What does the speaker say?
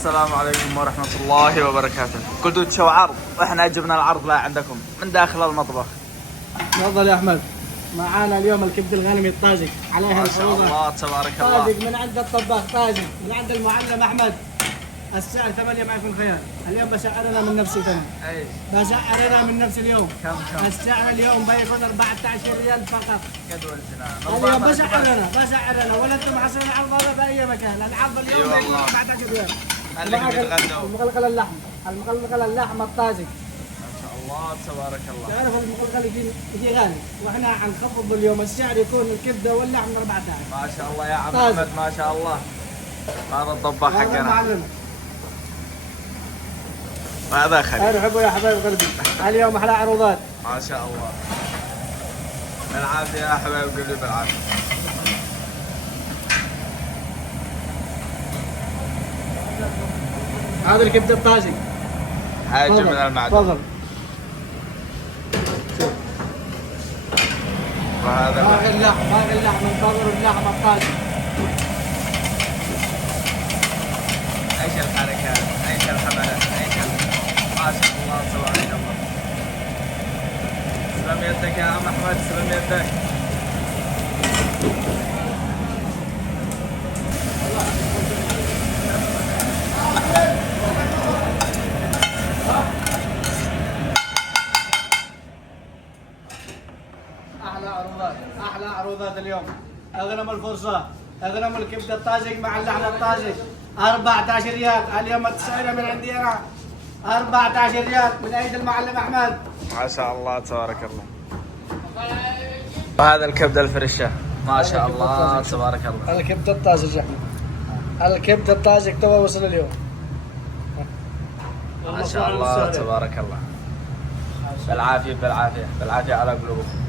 السلام عليكم ورحمة الله وبركاته. قلتوا تشوا عرض واحنا جبنا العرض لا عندكم من داخل المطبخ. تفضل يا احمد. معانا اليوم الكبد الغنمي الطازج عليها ما شاء الله تبارك الله. طازج من عند الطباخ، طازج من عند المعلم احمد. السعر 8 ما يكون خيال. اليوم بسعرنا من نفسي ثمن. اي بسعرنا من نفس اليوم. كم؟ السعر اليوم بيكون 14 ريال فقط. قدوة الجنان. اليوم بسعرنا ولا انتم حصلنا عرض هذا باي مكان. العرض اليوم بيكون 14 ريال. اللي بيتغدوا المقلقل اللحم الطازج. ما شاء الله تبارك الله. تعرف المقلقل يجي غالي واحنا حنخفض اليوم. السعر يكون الكبده واللحم 14. ما شاء الله يا عم طازج. احمد ما شاء الله. هذا الطباخ حقنا. هذا خليل. ارحبوا يا حبايب قلبي. اليوم احلى عروضات. ما شاء الله. بالعافية يا حبايب قلبي بالعافية. هذا الكبده الطازج. حاجة من المعدن. تفضل. وهذا باقي اللحم انتظروا اللحم الطازج. ايش الحركات؟ ايش الحملات؟ ما شاء الله تبارك الله. سلم يدك يا عم احمد، سلم يدك. احلى عروضات اليوم. اغنم الفرصه، اغنم الكبده الطازج مع اللحم الطازج 14 ريال. اليوم التسعيره من عندي انا 14 ريال من ايد المعلم احمد. ما شاء الله تبارك الله. وهذا الكبده الفرشه ما شاء الله تبارك الله. الكبده الطازج يا احمد. الكبده الطازج تو وصل اليوم. ما شاء الله تبارك الله. بالعافيه بالعافيه بالعافيه على قلوبكم.